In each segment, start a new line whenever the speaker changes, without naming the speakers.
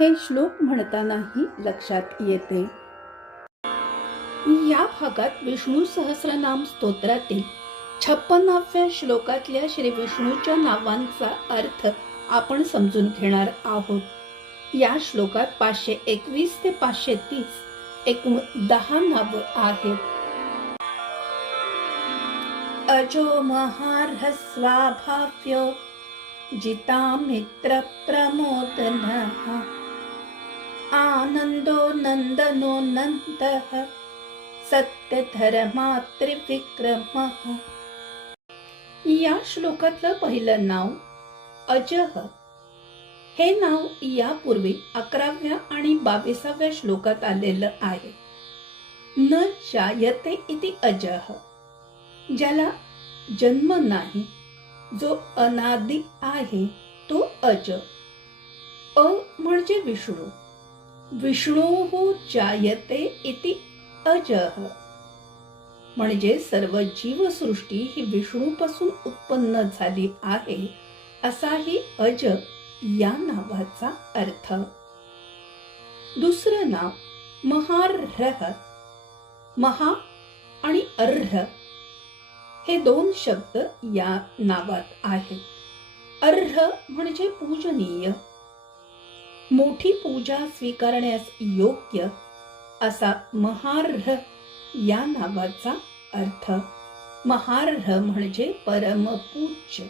हे श्लोक म्हणतानाही लक्षात येते. या भागात विष्णू सहस्रनाम स्तोत्रातील छप्पनाव्या श्लोकातल्या श्री विष्णूच्या नावांचा अर्थ आपण समजून घेणार आहोत. या श्लोकात पाचशे एकवीस ते पाचशे तीस एकूण दहा नावं आहेत. अजो महारस्वाभाव्यो जिता मित्र प्रमोदनः आनन्दो नन्दनो नन्दः सत्यधरमातृविक्रमः या श्लोकातलं पहिलं नाव अजह। हे नाव यापूर्वी अकराव्या आणि बावीसाव्या श्लोकात आलेलं आहे. न जायते इति अजह। ज्याला जन्म नाही जो अनादि आहे तो अज अ म्हणजे विष्णू। विष्णू जायते इति अजह म्हणजे सर्व जीवसृष्टी ही विष्णूपासून उत्पन्न झाली आहे असाही अज या नावाचा अर्थ. दुसरं नाव महार्ह महा आणि अर्ह हे दोन शब्द या नावात आहेत. अर्ह म्हणजे पूजनीय मोठी पूजा स्वीकारण्यास योग्य असा महार्ह या नावाचा अर्थ. महार्ह म्हणजे परमपूज्य.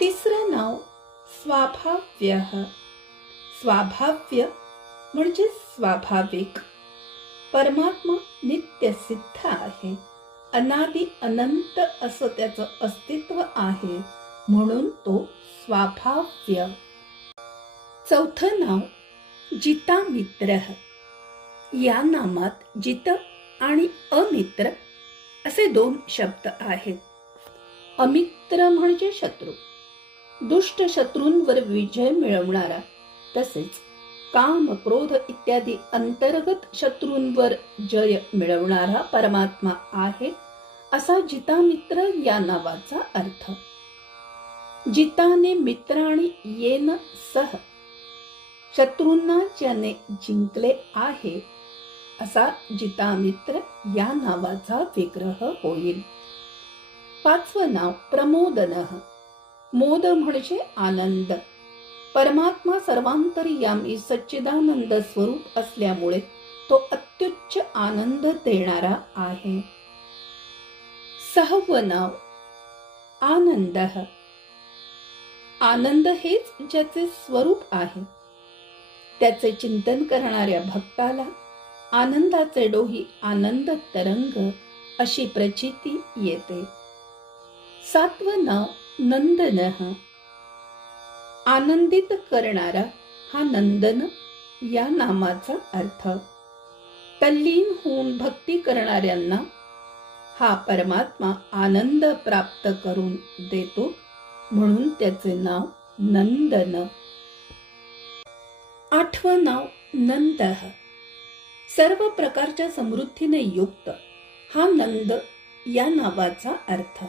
तिसरं नाव स्वाभाव्य. स्वाभाव्य म्हणजे स्वाभाविक. परमात्मा नित्य सिद्ध आहे. अनादि अनंत असं त्याचं अस्तित्व आहे. म्हणून तो स्वाभाव्य. चौथं नाव जिता मित्र या नामात जित आणि अमित्र असे दोन शब्द आहेत. अमित्र म्हणजे शत्रू. दुष्ट शत्रूंवर विजय मिळवणारा तसेच काम क्रोध इत्यादी अंतर्गत शत्रूंवर जय मिळवणारा परमात्मा आहे असा जितामित्र या नावाचा अर्थ. जिताने मित्र आणि येन सह शत्रूंना ज्याने जिंकले आहे असा जितामित्र या नावाचा विग्रह होईल. पाचवं नाव प्रमोदन. मोद म्हणजे आनंद. परमात्मा सर्वांतर्यामी सच्चिदानंद स्वरूप असल्यामुळे तो अत्युच्च आनंद देणारा आहे. सहावं नाव आनंद. आनंद हेच ज्याचे स्वरूप आहे. त्याचे चिंतन करणाऱ्या भक्ताला आनंदाचे डोही आनंद तरंग अशी प्रचिती येते. सातवं नाव नंदन. आनंदित करणारा हा नंदन या नामाचा अर्थ. तल्लीन होऊन भक्ती करणाऱ्यांना हा परमात्मा आनंद प्राप्त करून देतो म्हणून त्याचे नाव नंदन. आठवं नाव नंद. सर्व प्रकारच्या समृद्धीने युक्त हा नंद या नावाचा अर्थ.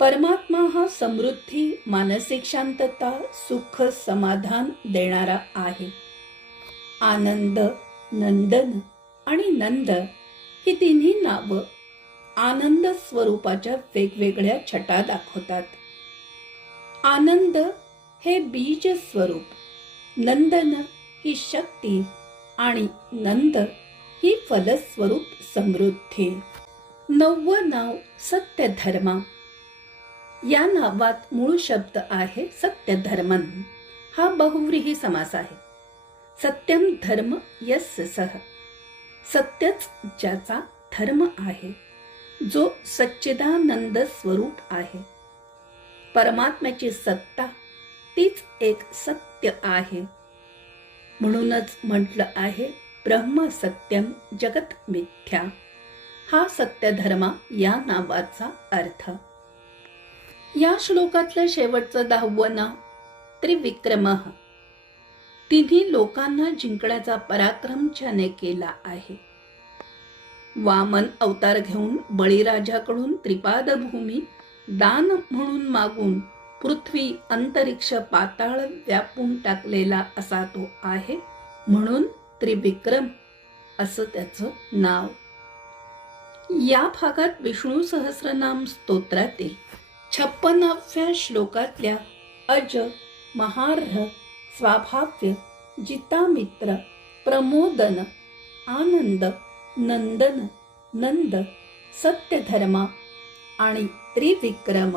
परमात्मा हा समृद्धी मानसिक शांतता सुख समाधान देणारा आहे. आनंद नंदन आणि नंद ही तिन्ही नावं आनंद स्वरूपाच्या वेगवेगळ्या छटा दाखवतात. आनंद हे बीज स्वरूप नंदन ही शक्ती आणि नंद ही फलस्वरूप समृद्धी. नववं नाव सत्य धर्मा या नावात मूळ शब्द आहे सत्य धर्मन हा बहुव्रीही समास आहे. सत्यम धर्म यस सह. सत्यच ज्याचा धर्म आहे जो सच्चिदानंद स्वरूप आहे. परमात्म्याची सत्ता तीच एक सत्य आहे. म्हणूनच म्हटलं आहे ब्रह्म सत्यम जगत मिथ्या. हा सत्यधर्मा या नावाचा अर्थ. या श्लोकातलं शेवटचं दहावं नाव त्रिविक्रम. तिन्ही लोकांना जिंकण्याचा पराक्रम ज्याने केला आहे. वामन अवतार घेऊन बळीराजाकडून त्रिपादभूमी दान म्हणून मागून पृथ्वी अंतरिक्ष पाताळ व्यापून टाकलेला असा तो आहे म्हणून त्रिविक्रम असं त्याचं नाव. या भागात विष्णू सहस्रनाम स्तोत्रातील छप्पनाव्या श्लोकातल्या अज महार्ह स्वाभाव्य जितामित्र प्रमोदन आनंद नंदन नंद सत्यधर्मा आणि त्रिविक्रम